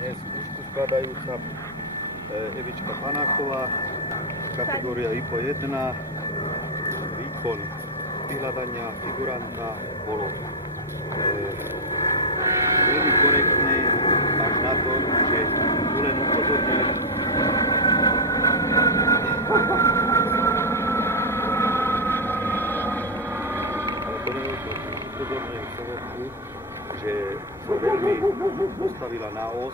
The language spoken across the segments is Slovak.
Dnes úšku skladajúca Evička Panáková, kategória IPO 1. Výkon vyhľadania figuranta bolo veľmi korektné, až na to, že tu len upozorňujem, Sovodku, že sa veľmi postavila na os,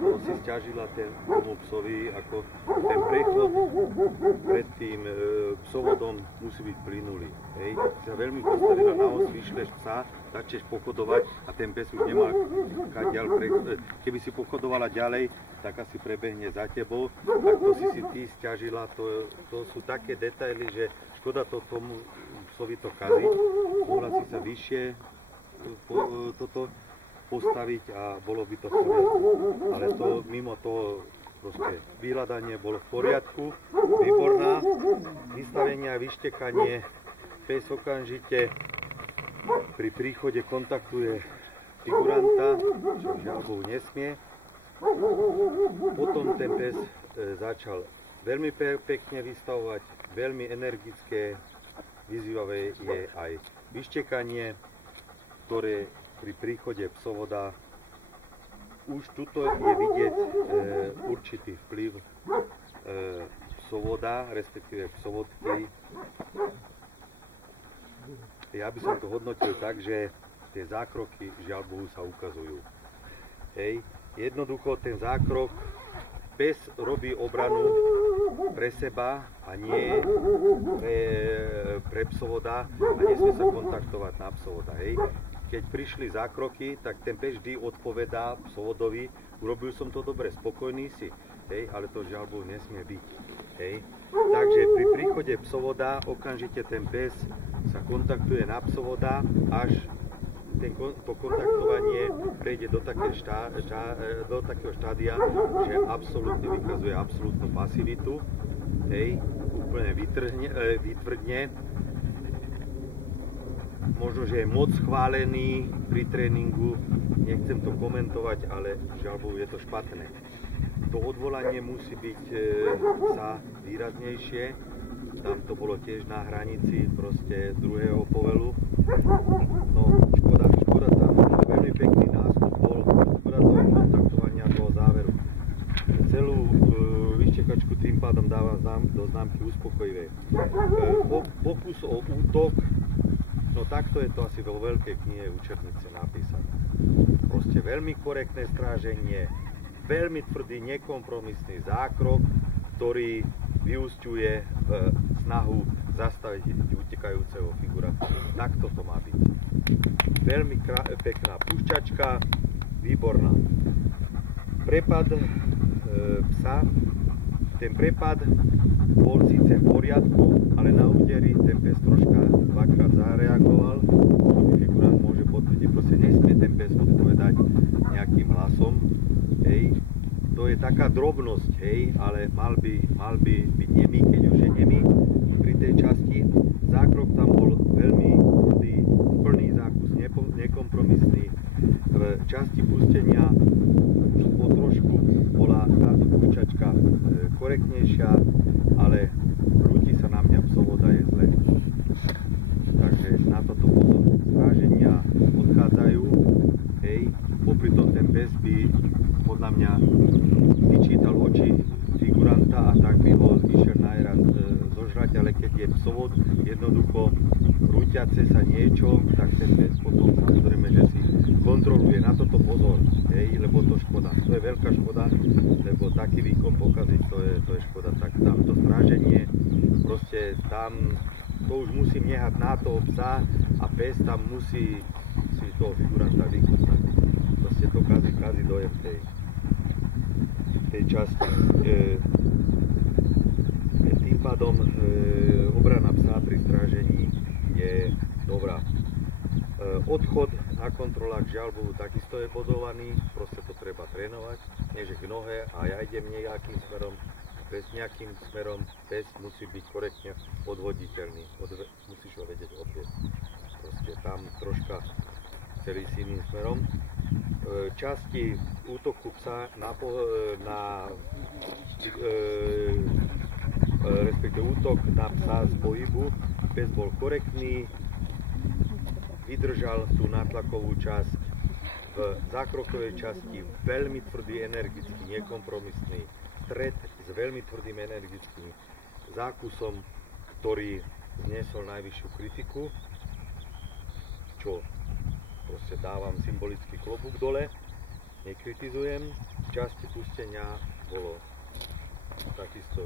to si sťažila tomu psovi, ako ten prechod pred tým psovodom musí byť plynulý. Hej. Sa veľmi postavila na os, vyšleš psa, začneš pochodovať a ten pes už nemá kadiaľ prechodovať. Keby si pochodovala ďalej, tak asi prebehne za tebou. Tak to si ty sťažila, to sú také detaily, že škoda to tomu psovi to kaziť. Mohla si sa vyššie toto postaviť a bolo by to v poriadku. Ale to mimo toho proste vyhľadanie bolo v poriadku, výborná, vystavenie a vyštekanie, pes okamžite pri príchode kontaktuje figuranta, čo žiaľ Bohu nesmie. Potom ten pes začal veľmi pekne vystavovať, veľmi energické, vyzývavé je aj vyštekanie, ktoré pri príchode psovoda už tuto je vidieť určitý vplyv psovoda, respektíve psovodky. Ja by som to hodnotil tak, že tie zákroky žiaľ Bohu sa ukazujú. Hej. Jednoducho ten zákrok, pes robí obranu pre seba a nie pre psovoda a nesmie sa kontaktovať na psovoda. Hej. Keď prišli zákroky, tak ten pes vždy odpovedá psovodovi, urobil som to dobre, spokojný si, hej, ale to žiaľ Bohu nesmie byť. Hej. Takže pri príchode psovoda okamžite ten pes sa kontaktuje na psovoda, až to kontaktovanie prejde do takého štádia, že absolútne vykazuje absolútnu pasivitu, hej, úplne vytvrdne. Možno, že je moc chválený pri tréningu, nechcem to komentovať, ale žiaľ Bohu je to špatné. To odvolanie musí byť psa výraznejšie, tam to bolo tiež na hranici proste druhého povelu. No škoda tam, veľmi pekný nástup bol, škoda toho kontaktovania toho záveru. Celú vyštekačku tým pádom dávam do známky uspokojivej. Pokus o útok, no takto je to asi vo veľkej knihe učebnice napísané. Proste veľmi korektné stráženie, veľmi tvrdý, nekompromisný zákrok, ktorý vyúsťuje v snahu zastaviť utekajúceho figuranta. Takto to má byť. Veľmi pekná púšťačka, výborná. Prepad psa, ten prepad bol síce v poriadku, ale na úderi ten pes troška dvakrát zareagoval, čo mi figurant môže potvrdiť, proste nesmie ten pes odpovedať nejakým hlasom, hej. To je taká drobnosť, hej, ale mal by byť nemý, keď už je nemý pri tej časti. Zákrok tam bol veľmi tvrdý, plný zákus, nekompromisný. V časti pustenia už o trošku bola táto púšťačka korektnejšia, ale rúti sa na mňa psovoda je zle. Takže na toto pozor. Stráženia odchádzajú, hej, popri tom ten pes by podľa mňa vyčítal oči figuranta a tak by ho išiel najrad zožrať, ale keď je psovod jednoducho rúťace sa niečo, tak ten pes potom samozrejme, že si kontroluje. Na toto pozor, hej, lebo to škoda. To je veľká škoda, lebo taký výkon pokaziť, to je škoda. Tak tamto stráženie, proste tam to už musím nehať na toho psa a pes tam musí si toho figuranta vykúsať. Proste to kazí dojem tej časti. Tým pádom obrana psa pri strážení je dobrá. Odchod na kontrolách žiaľ Bohu takisto je bodovaný, proste to treba trénovať, nie že k nohe a ja idem nejakým smerom, pes nejakým smerom, pes musí byť korektne odvoditeľný, musíš ho vedieť odviesť. Proste tam troška chceli s iným smerom. Časti útoku psa respektíve útok na psa z pohybu, pes bol korektný, vydržal tú nátlakovú časť, v zákrokovej časti veľmi tvrdý, energický, nekompromisný stret s veľmi tvrdým, energickým zákusom, ktorý zniesol najvyššiu kritiku, čo proste dávam symbolický klobúk dole, nekritizujem. V časti pustenia bolo takisto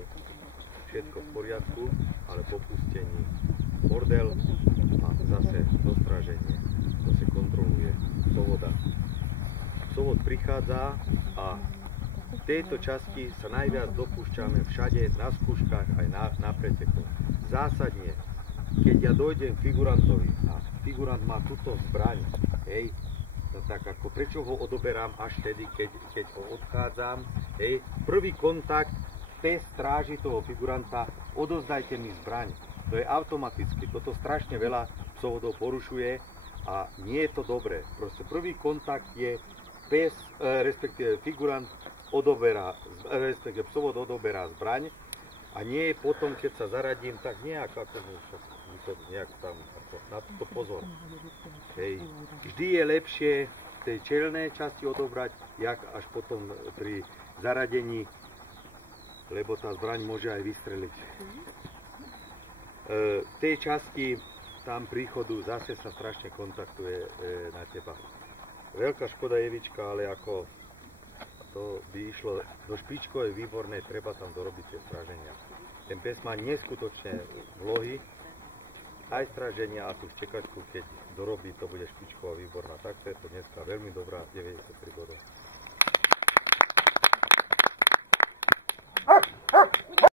všetko v poriadku, ale po pustení bordel a zase dostraženie, to si kontroluje psovoda. Psovod prichádza a v tejto časti sa najviac dopúšťame všade, na skúškach aj na pretekoch. Zásadne, keď ja dojdem k figurantovi a figurant má túto zbraň, hej, no tak ako prečo ho odoberám až vtedy, keď ho odchádzam, hej, prvý kontakt, pes stráži toho figuranta, odozdajte mi zbraň. To je automaticky, toto strašne veľa psovodov porušuje a nie je to dobré. Proste prvý kontakt je pes, respektíve figurant odoberá, respektíve psovod odoberá zbraň a nie je potom, keď sa zaradím, tak nejak ako nejak tam, na to pozor. Hej. Vždy je lepšie v tej čelnej časti odobrať, jak až potom pri zaradení, lebo tá zbraň môže aj vystreliť. V tej časti tam príchodu zase sa strašne kontaktuje na teba. Veľká škoda Evička, ale ako to by išlo do špičkovej výbornej, treba tam dorobiť tie straženia. Ten pes má neskutočné vlohy, aj straženia a tú čekačku, keď dorobí, to bude špičková výborná. Takto je to dneska veľmi dobrá, 93 bodov.